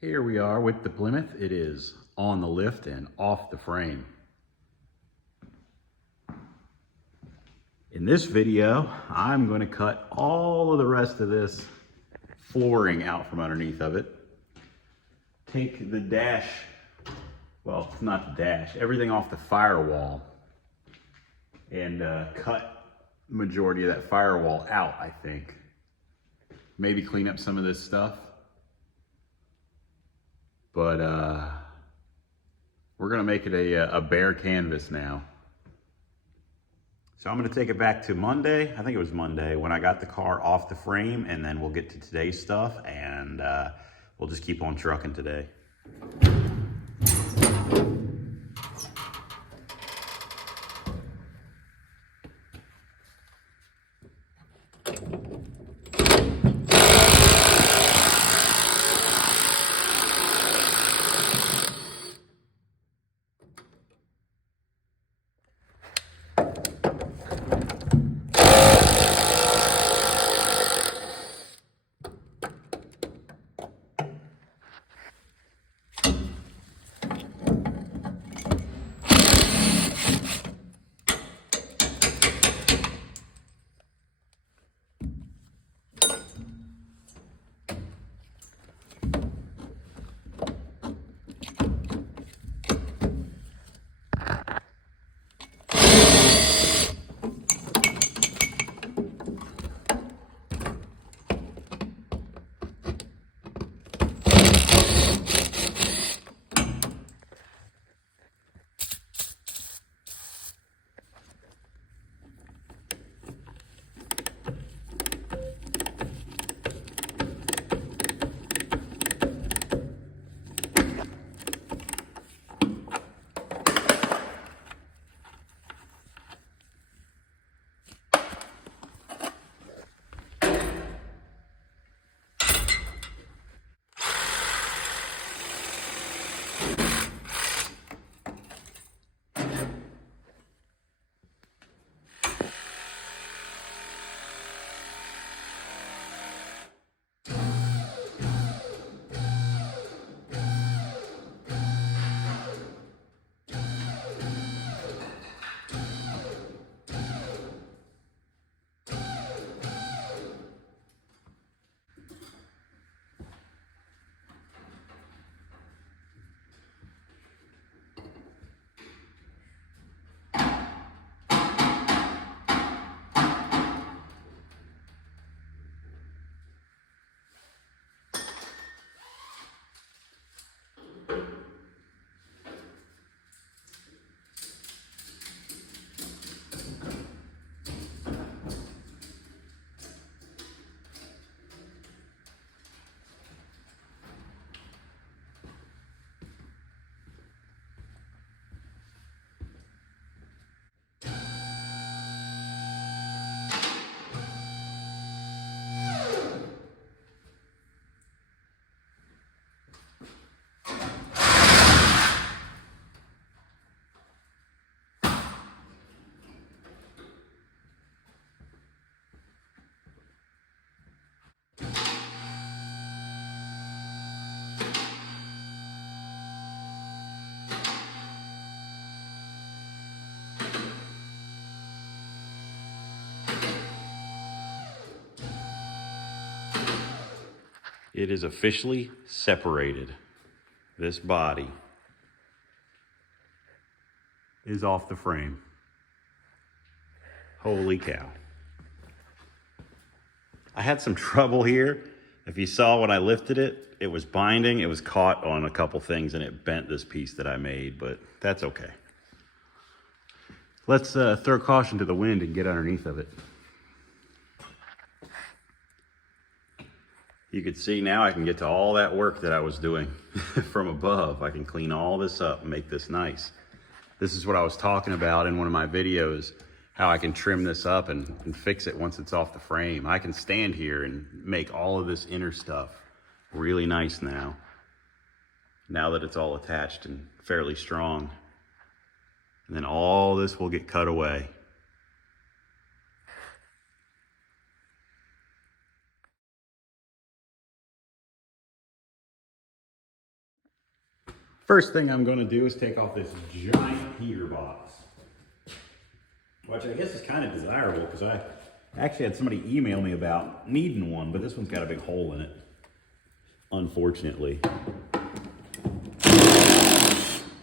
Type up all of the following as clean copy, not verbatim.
Here we are with the Plymouth. It is on the lift and off the frame. In this video, I'm going to cut all of the rest of this flooring out from underneath of it. Take the dash, well, not the dash, everything off the firewall, and cut the majority of that firewall out, I think. Maybe clean up some of this stuff. But we're gonna make it a bare canvas now. So I'm gonna take it back to Monday. I think it was Monday when I got the car off the frame, and then we'll get to today's stuff, and we'll just keep on trucking today. It is officially separated. This body is off the frame. Holy cow. I had some trouble here. If you saw when I lifted it, it was binding. It was caught on a couple things and it bent this piece that I made, but that's okay. Let's throw caution to the wind and get underneath of it. You can see now I can get to all that work that I was doing from above. I can clean all this up and make this nice. This is what I was talking about in one of my videos, how I can trim this up and fix it once it's off the frame. I can stand here and make all of this inner stuff really nice now that it's all attached and fairly strong. And then all this will get cut away. First thing I'm going to do is take off this giant heater box, which I guess is kind of desirable because I actually had somebody email me about needing one, but this one's got a big hole in it, unfortunately.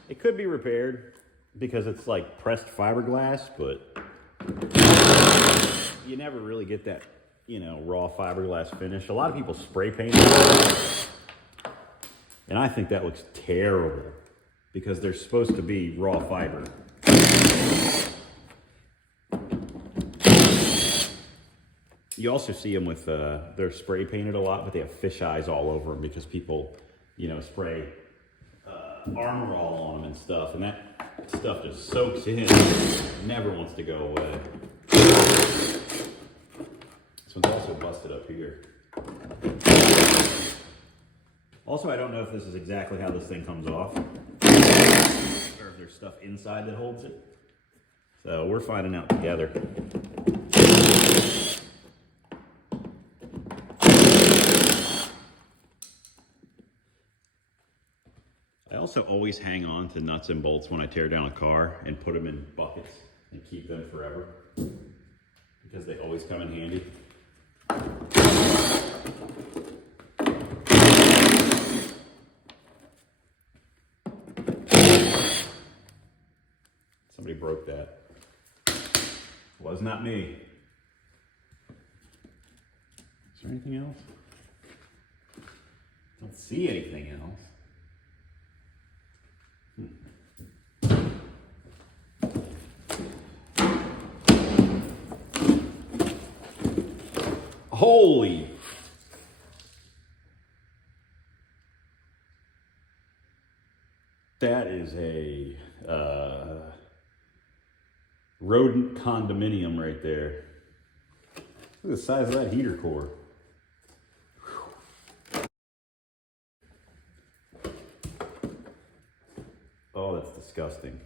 It could be repaired because it's like pressed fiberglass, but you never really get that, you know, raw fiberglass finish. A lot of people spray paint it, and I think that looks terrible because they're supposed to be raw fiber. You also see them with, they're spray painted a lot, but they have fish eyes all over them because people, you know, spray Armor All on them and stuff, and that stuff just soaks in, never wants to go away. This one's also busted up here. Also, I don't know if this is exactly how this thing comes off, or if there's stuff inside that holds it. So we're finding out together. I also always hang on to nuts and bolts when I tear down a car and put them in buckets and keep them forever because they always come in handy. Somebody broke that. Was not me. Is there anything else? Don't see anything else. Holy! That is a rodent condominium right there. Look at the size of that heater core. Oh, that's disgusting.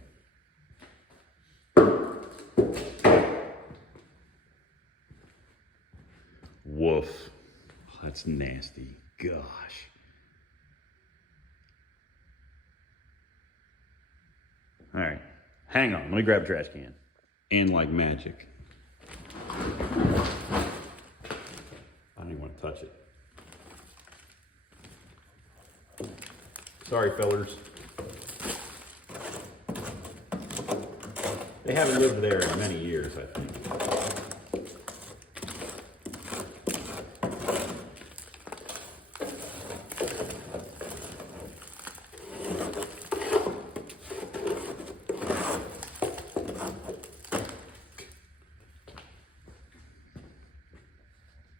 Woof. That's nasty. Gosh. All right. Hang on. Let me grab a trash can. And like magic. I don't even want to touch it. Sorry, fellers. They haven't lived there in many years, I think.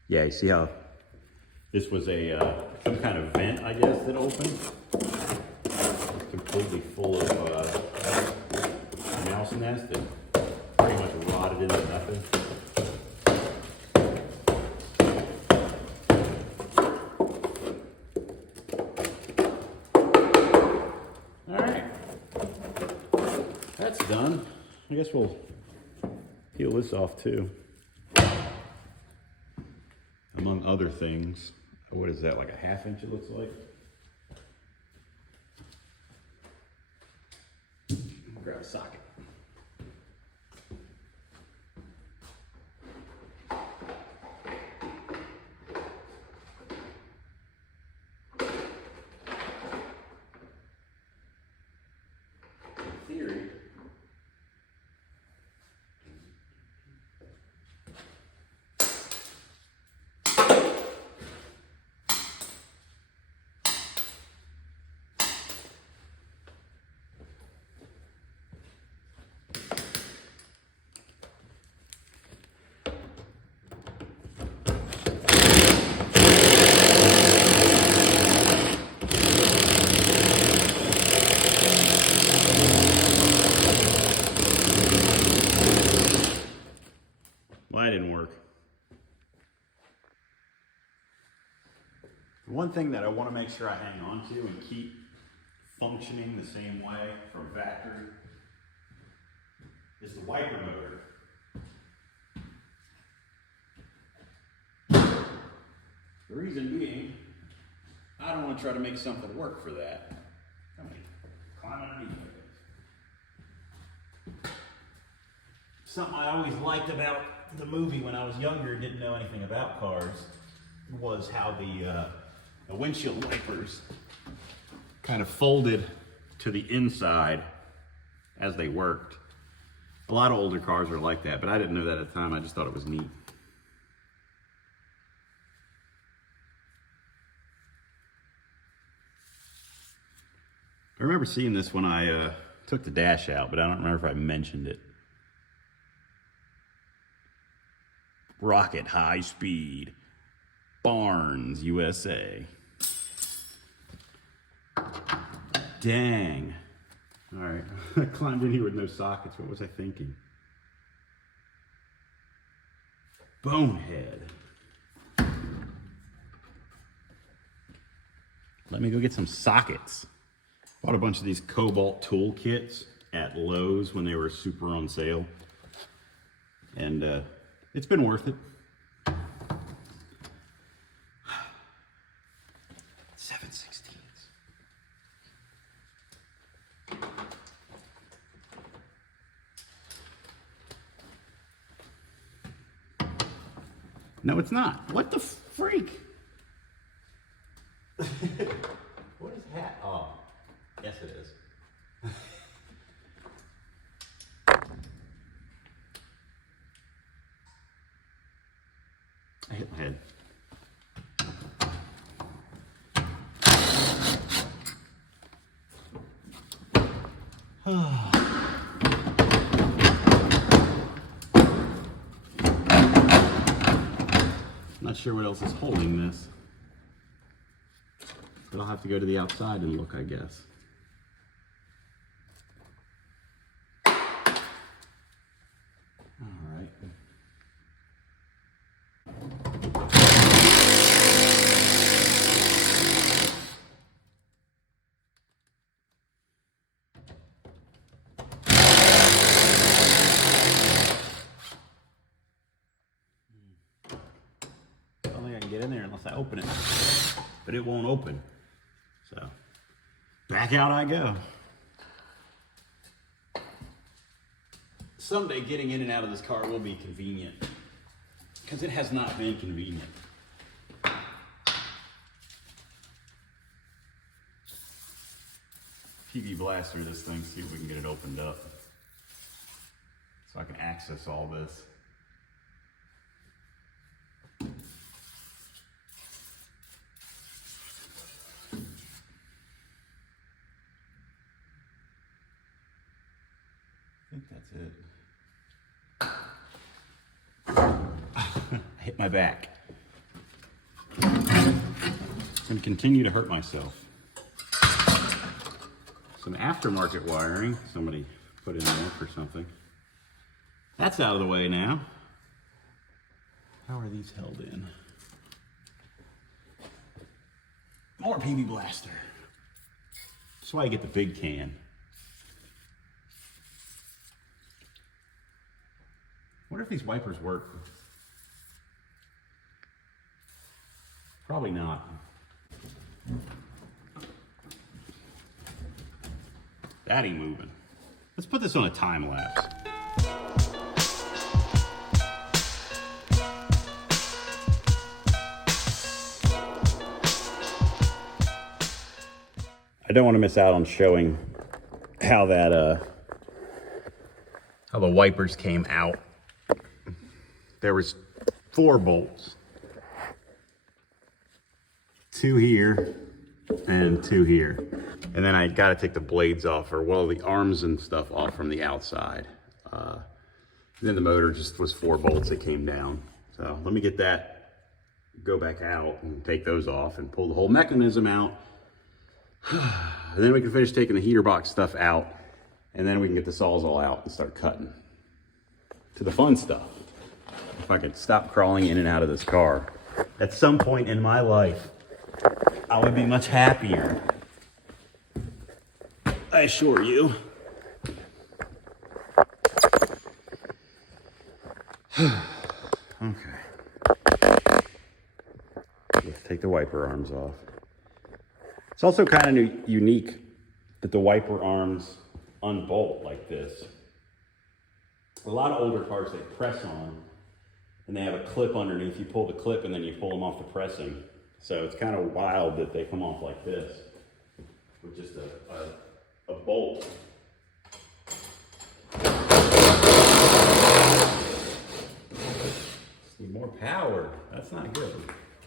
Yeah, you see how this was a some kind of vent, I guess, that opened. It's completely full of mouse nest and pretty much rotted into nothing. All right, that's done. I guess we'll peel this off too. Among other things. What is that, like a 1/2 inch it looks like? Grab a socket. In theory, well, that didn't work. One thing that I want to make sure I hang on to and keep functioning the same way from factory is the wiper motor. The reason being, I don't want to try to make something work for that. Come here. climb underneath it. Something I always liked about the movie when I was younger, didn't know anything about cars, was how the windshield wipers kind of folded to the inside as they worked. A lot of older cars are like that, but I didn't know that at the time. I just thought it was neat. I remember seeing this when I took the dash out, but I don't remember if I mentioned it. Rocket High Speed, Barnes, USA. Dang. All right, I climbed in here with no sockets. What was I thinking? Bonehead. Let me go get some sockets. Bought a bunch of these Cobalt tool kits at Lowe's when they were super on sale. And it's been worth it. 7/16. No, it's not. What the freak? What is that? Oh, yes it is. I hit my head. Not sure what else is holding this, but I'll have to go to the outside and look, I guess. All right. I don't think I can get in there unless I open it, but it won't open. So back out I go. Someday getting in and out of this car will be convenient, because it has not been convenient. PV blaster this thing, see if we can get it opened up so I can access all this. I think that's it. I hit my back. I'm gonna continue to hurt myself. Some aftermarket wiring somebody put in there for something. That's out of the way now. How are these held in? More PV blaster. That's why I get the big can. Wonder if these wipers work. Probably not. That ain't moving. Let's put this on a time lapse. I don't want to miss out on showing how that how the wipers came out. There was 4 bolts. 2 here and 2 here. And then I got to take the blades off, or well, the arms and stuff off from the outside. Then the motor just was 4 bolts that came down. So let me get that, go back out and take those off and pull the whole mechanism out. And then we can finish taking the heater box stuff out, and then we can get the saws all out and start cutting to the fun stuff. If I could stop crawling in and out of this car, at some point in my life, I would be much happier. I assure you. Okay. Let's take the wiper arms off. It's also kind of unique that the wiper arms unbolt like this. A lot of older cars, they press on and they have a clip underneath. You pull the clip and then you pull them off the pressing. So it's kind of wild that they come off like this with just a bolt. Just need more power. That's not good.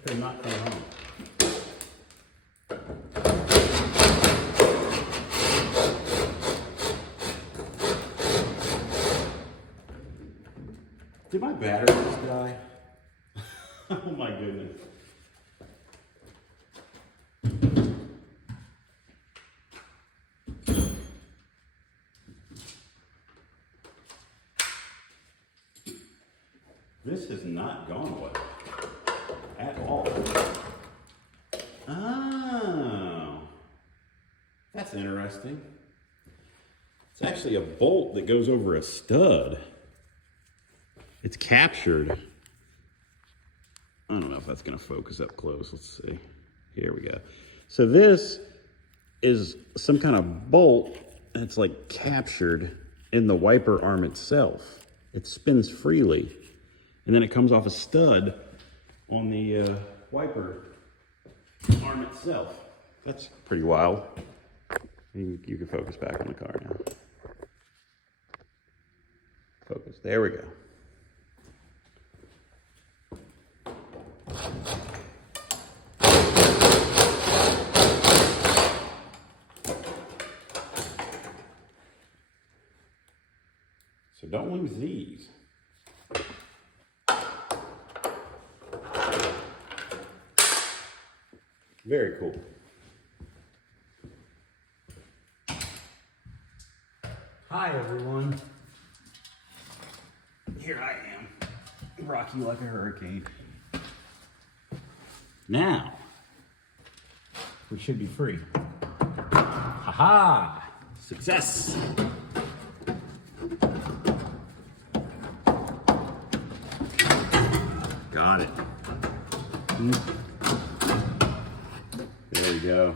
Could not come home. Did my battery just die? Oh my goodness. This has not gone well at all. Oh, that's interesting. It's actually a bolt that goes over a stud. It's captured. I don't know if that's gonna focus up close. Let's see. Here we go. So this is some kind of bolt that's like captured in the wiper arm itself. It spins freely. And then it comes off a stud on the wiper arm itself. That's pretty wild. You can focus back on the car now. Focus, there we go. So don't lose these. Very cool. Hi everyone. Here I am. Rock you like a hurricane. Now, we should be free. Ha-ha! Success! Got it. There we go.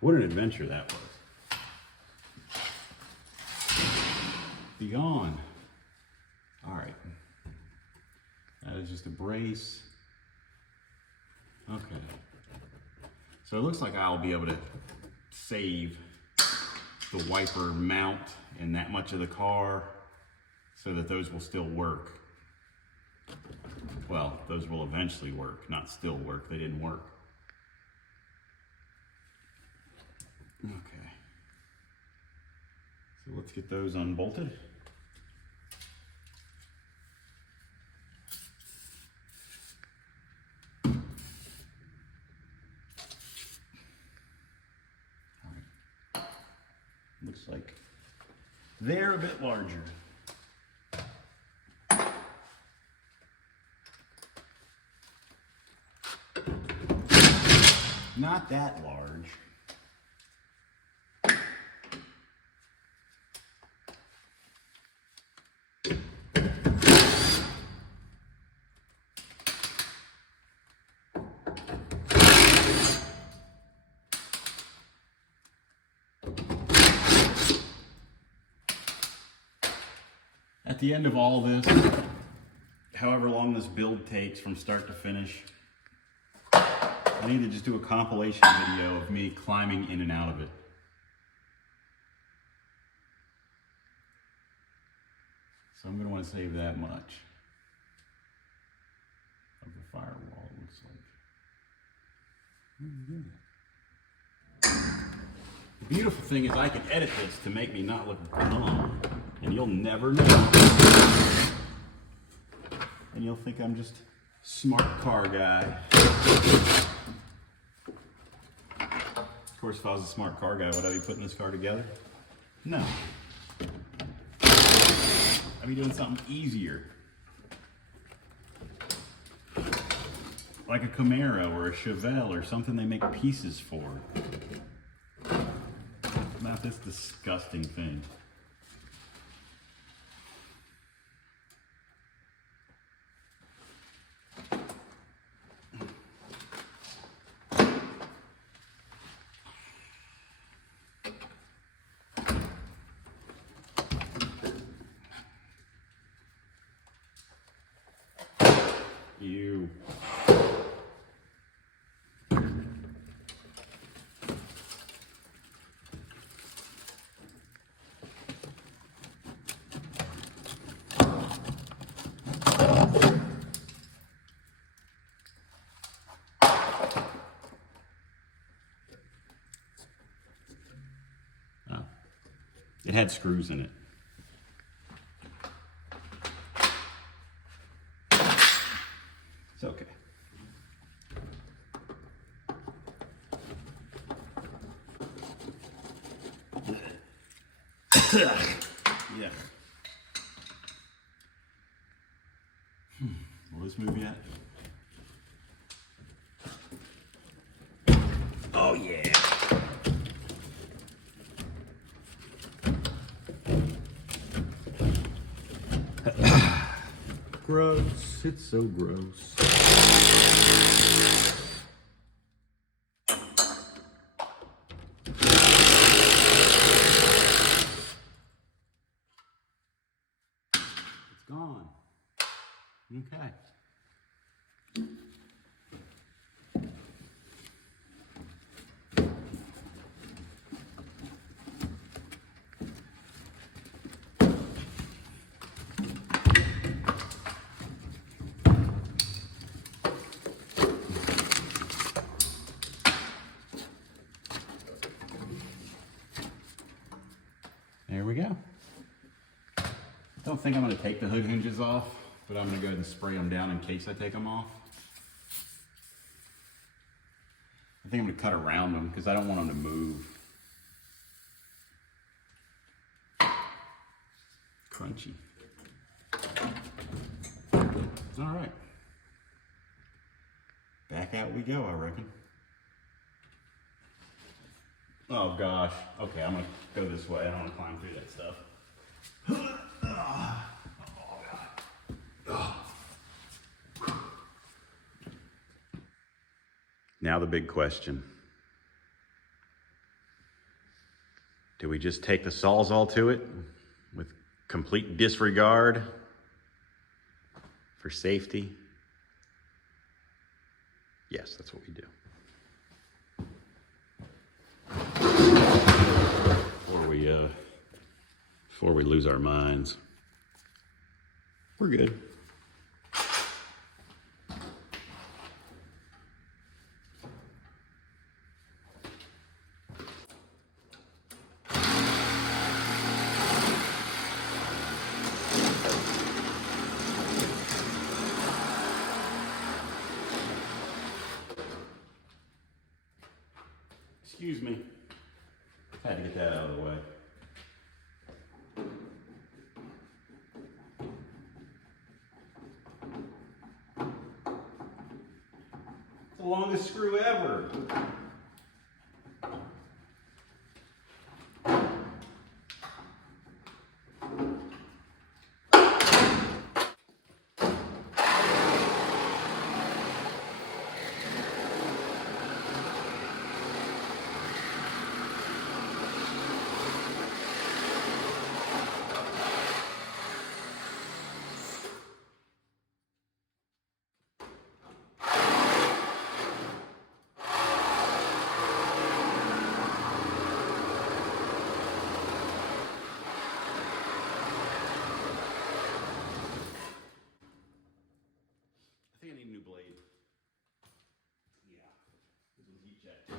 What an adventure that was. Beyond. All right. That is just a brace. Okay. So it looks like I'll be able to save the wiper mount in that much of the car so that those will still work. Well, those will eventually work, not still work. They didn't work. Okay. So let's get those unbolted. All right. Looks like they're a bit larger. Not that large. At the end of all this, however long this build takes from start to finish, I need to just do a compilation video of me climbing in and out of it. So I'm going to want to save that much of the firewall, it looks like. The beautiful thing is I can edit this to make me not look dumb, and you'll never know. And you'll think I'm just a smart car guy. Of course, if I was a smart car guy, would I be putting this car together? No. I'd be doing something easier. Like a Camaro or a Chevelle or something they make pieces for. Not this disgusting thing. It had screws in it. It's okay. Yeah. Will this move yet? Oh yeah. Gross. It's so gross. It's gone. Okay. There we go. Don't think I'm going to take the hood hinges off, but I'm going to go ahead and spray them down in case I take them off. I think I'm going to cut around them because I don't want them to move. Crunchy. All right. Back out we go, I reckon. Oh gosh. Okay, I'm gonna go this way. I don't want to climb through that stuff. Now the big question. Do we just take the Sawzall to it with complete disregard for safety? Yes, that's what we do. Before we lose our minds. We're good. Excuse me. Had to get that out of the way. It's the longest screw ever. I think I need a new blade. Yeah, this one's heat checked.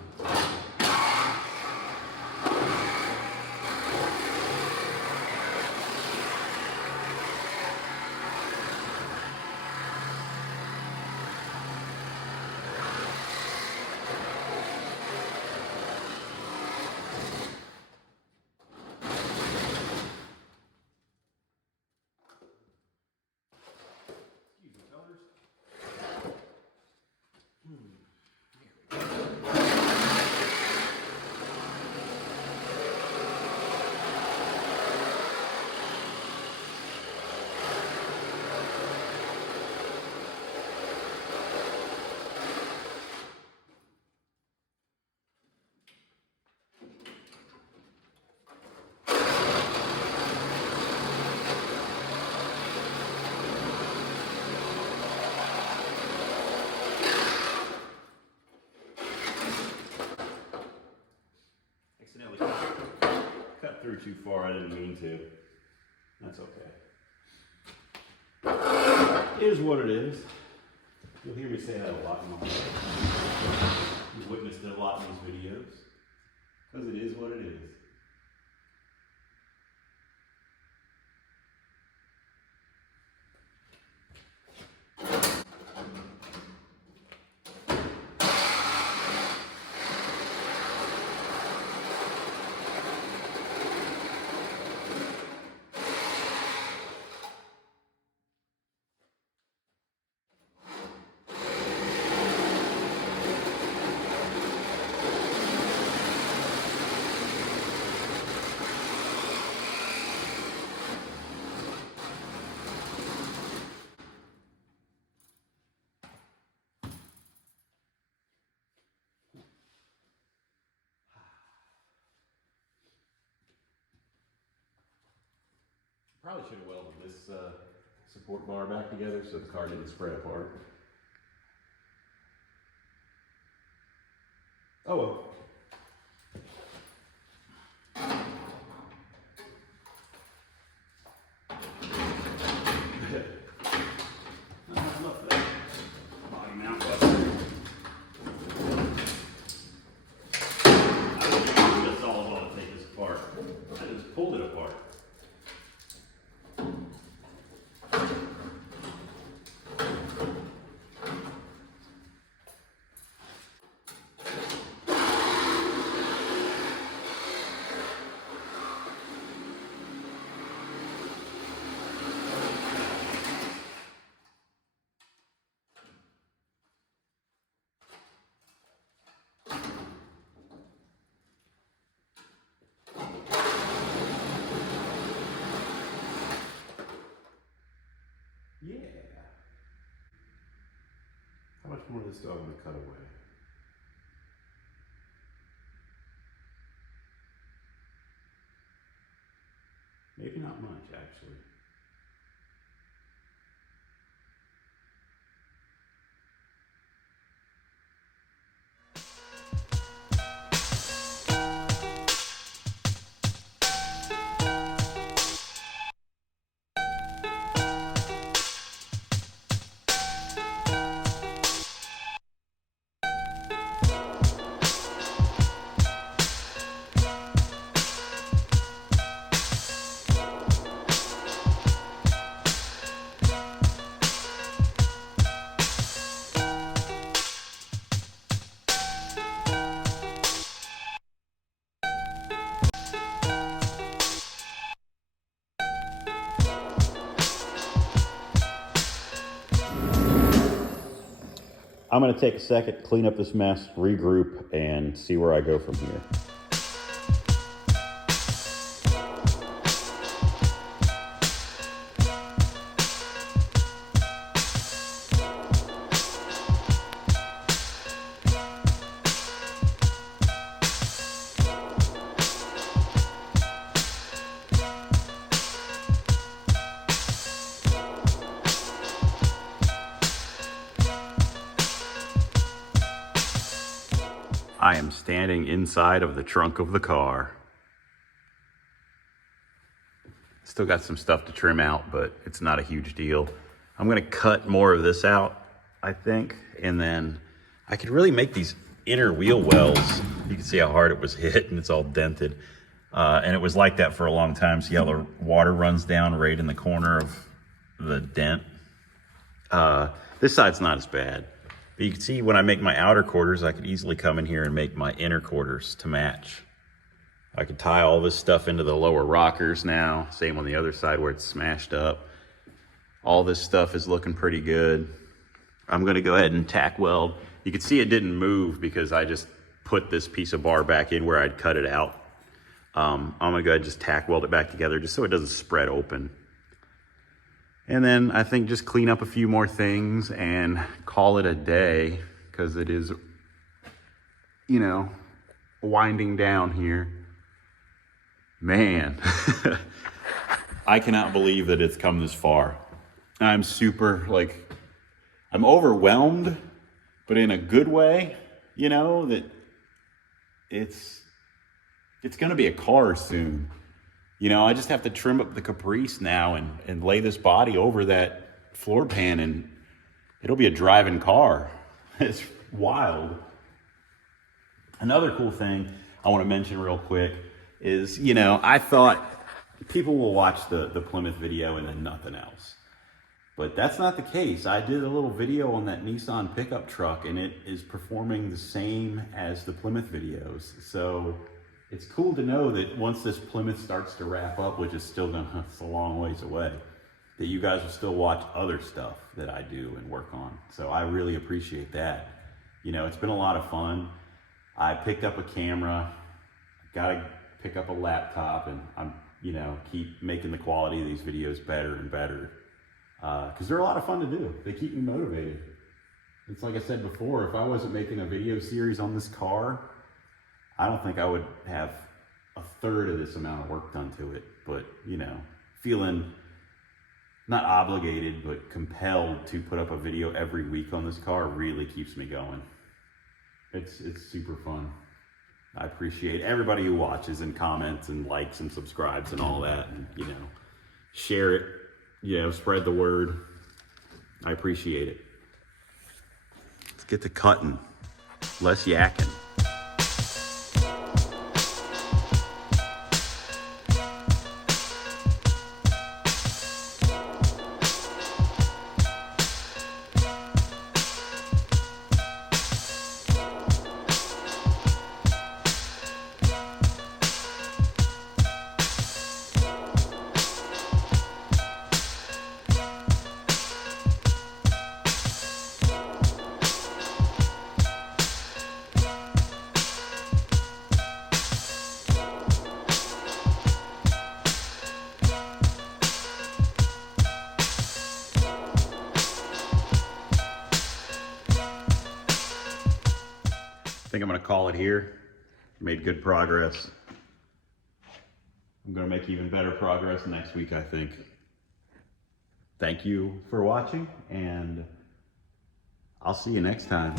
Excuse me, fellas. Accidentally cut through too far. I didn't mean to. That's okay. It is what it is. You'll hear me say that a lot in my life. You've witnessed it a lot in these videos. Because it is what it is. Probably should have welded this support bar back together so the car didn't spread apart. Oh well. Pulled it apart. Yeah. How much more of this do I want to cut away? Maybe not much, actually. I'm going to take a second, clean up this mess, regroup, and see where I go from here. I am standing inside of the trunk of the car. Still got some stuff to trim out, but it's not a huge deal. I'm gonna cut more of this out, I think, and then I could really make these inner wheel wells. You can see how hard it was hit and it's all dented. And it was like that for a long time. See how the water runs down right in the corner of the dent? This side's not as bad. But you can see when I make my outer quarters, I could easily come in here and make my inner quarters to match. I could tie all this stuff into the lower rockers now. Same on the other side where it's smashed up. All this stuff is looking pretty good. I'm gonna go ahead and tack weld. You can see it didn't move because I just put this piece of bar back in where I'd cut it out. I'm gonna go ahead and just tack weld it back together just so it doesn't spread open. And then I think just clean up a few more things and call it a day, because it is, you know, winding down here. Man, I cannot believe that it's come this far. I'm super, like, I'm overwhelmed, but in a good way, you know, that it's gonna be a car soon. You know, I just have to trim up the caprice now and lay this body over that floor pan and it'll be a driving car. It's wild. Another cool thing I want to mention real quick is, you know, I thought people will watch the Plymouth video and then nothing else. But that's not the case. I did a little video on that Nissan pickup truck and it is performing the same as the Plymouth videos. So it's cool to know that once this Plymouth starts to wrap up, which is still it's a long ways away, that you guys will still watch other stuff that I do and work on. So I really appreciate that. You know, it's been a lot of fun. I picked up a camera, gotta pick up a laptop, and I'm, you know, keep making the quality of these videos better and better. Because they're a lot of fun to do. They keep me motivated. It's like I said before, if I wasn't making a video series on this car, I don't think I would have a third of this amount of work done to it. But, you know, feeling not obligated, but compelled to put up a video every week on this car really keeps me going. It's super fun. I appreciate everybody who watches and comments and likes and subscribes and all that, and you know, share it, you know, spread the word. I appreciate it. Let's get to cutting, less yakking. I think I'm gonna call it here. Made good progress. I'm gonna make even better progress next week, I think. Thank you for watching, and I'll see you next time.